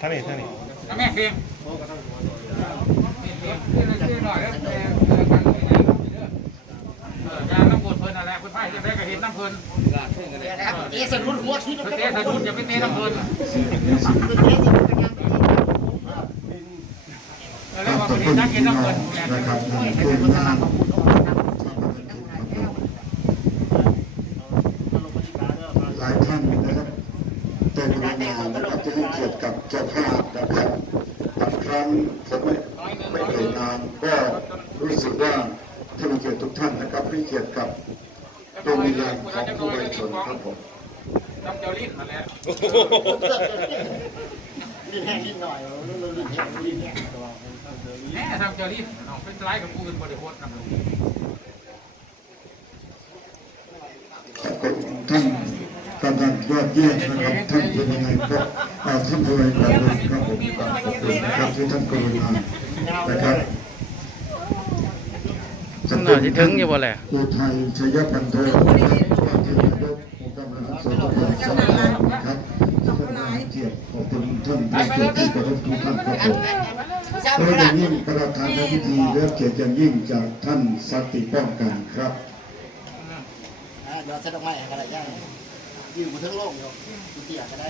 ท่านนี่ท่านนี่แม่เพียงเพียงเพียงหน่อยแล้วแต่นไปไหนเออยางน้ำกดเพิ่นอะไรเพิ่นไผ่จะได้ก็เห็นน้ำเพิ่นเอสะดุดหัวที่เตะสะดุดจะไปเตะน้ำเพิ่นแล้วว่าเพิ่นนักเห็นน้ำเพิ่นนะครับในทุนงานหลายท่านนะครับเป็นกรุณานะครับที่ให้เกียรติกับ เจ้าภาพนะครับบางครั้งผมไม่ไม่เคยนานก็รู้สึกว่าท่านมีเกียรติทุกท่านนะครับให้เกียรติกับดวงวิญญาณของผู้บริสุทธิ์ครับผมน้ำเจ้าลิ้นมาแล้วลิ้นแห้งลิ้นหน่อยลิ้นแห้งลิ้นแห้งแน่ทำเจ้าลิ้นเอาเป็นไล่กับผู้อื่นบริโภคน้ำลง ขอบคุณท่านกำลังยอดเยี่ยมนะครับท่านเป็นยังไงก็ท่านเลยขอบคุณครับผมขอบคุณนะครับที่ท่านกรุณานะครับท่านน่าจะถึงอยู่บ่แหละอุทัยชยปันโทนะครับว่าที่นายกองค์การบริหารส่วนตำบลสำนักนะครับที่เป็นนายเกียรติขอบคุณท่านผู้เกียรติที่เคารพทุกท่านครับผมเจ้าและพระอย่างยิ่งประธานพิธีเลือกเกียรติอย่างยิ่งจากท่านสติป้องกันครับเดี๋ยวเสร็จออกมาอะไรได้ ยืนบนทั้งโลกอยู่เตี้ยก็ได้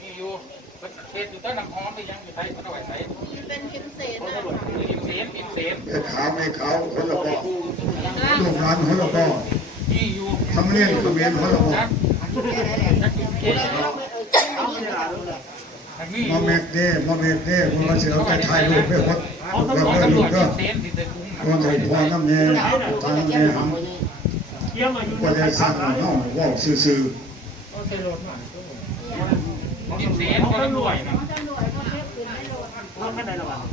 นี่อยู่เทศอยู่ใต้น้ำหอมไปยังอยู่ใต้พระไหวใส่เป็นพิมเศษอะอินเสนอินเสนไอ้ขาวไม่ขาวคนละบ่อลูกหลานคนละบ่อนี่อยู่ทำเนียนเขมรคนละบ่อจักจักอยู่เกศทางนี้อมายู่เมกเด้มาเมกเด้คนมาเสียไปถ่ายรูปไปหมดของเราตำรวจเพื่อนตำรลูวกจก็เซนที่จะคุ้มคนไทยพอน้ำแน่ทางน้ำแน่หำก็ได้สร้างห้องว่าซื่อเสนก็ตำรวจนะตำรวจเขาเรียกปืนไม่ลงรถไม่ได้หรอก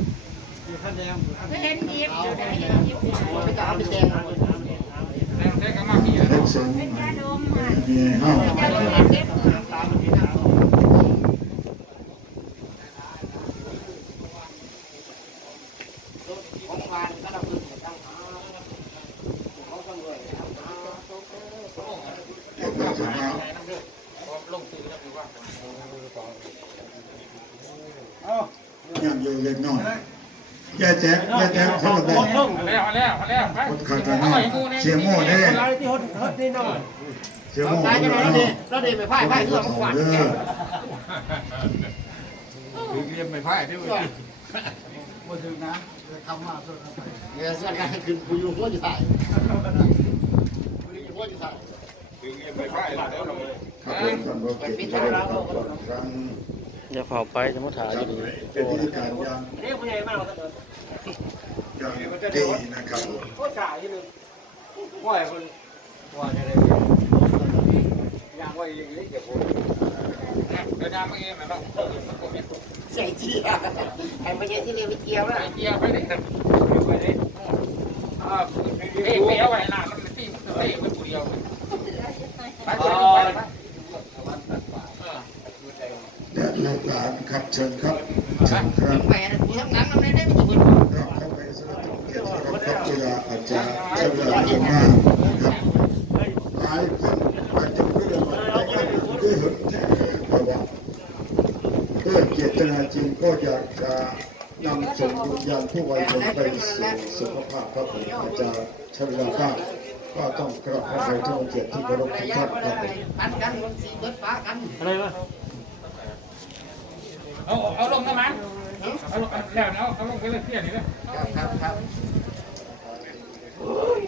ไม่เห็นยิบอยู่ไหนเห็นยิบอยู่ไหนไม่กล้าไปแซงแต่แต่ก็มากี่ๆพกสงฆ์เป็นยาดมอะมีห้องยาดมเก็นของฟานก็เราคือตั้งเขาต้อ ยเก็บไว้ถึงว่าลงซื้อแล้วคือว่ายังอยู่เล็กน้อยแย่แจ๊กแย่แจ๊กคนละบ่อมาแล้วมาแล้วแล้วไปคนขัดกันเสียโม่เด้เสียโม่ตายคนกันละแล้วเนาะดิเราเดินไปพ่ายพ่ายเรื่องของฟานเด้อ เรียนไม่พ่ายด้วยเดี๋ยวส่วนการคือกูอยู่หัวอยู่ถ่ายกูอยู่หัวอยู่ถ่ายครับผมสำหรับเกียรติที่ได้รับก่อนครั้งอย่าเผาไปจะมาถ่ายอยู่ดีเป็นพิธีการอย่างนี่คุณยายมาเราก็เดินอย่างดีนะครับโคตรจ่ายนี่นึงว่าคนว่าจะได้ยางว่าอย่างนี้เดี๋ยวผมเดินยามเมื่อกี้นะเนาะ ใส่เจียไอ้ไม่ใช่ที่เรียกไปเจียวนะไปเกียไปได้แต่ไปได้อ่าเอ๊ะไม่เอาไว้นานมันตีมันเตะไว้ผู้เดียวไปไปไปไปและลูกหลานครับเชิญครับเชิญครับแม่กูทำงานทำอะไรได้ไม่ถูกเราเข้าไปสนับสนุนเกียรติครับเวลาอาจจะเวลาเยอะมากนะครับหลายคนอาจจะเรื่องว่าไม่ได้ด้วยหนแท้เพราะว่าด้วยเจตนาจริง ก็อยากจะนำส่งวิญญาณผู้ไว้ชนไปสู่สุขภาพครับผมอาจจะใช้เวลาบ้างก็ต้องกราบขอไปทุกเกียรติที่เคารพทุกท่านครับผมกันกันสีเอาเอาลงน้ำมันเอาลงแล้วเอาเอาลงไปเลยเสียนี่เลยครับครับ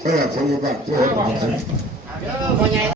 เพื่อสมบัติเพื่อ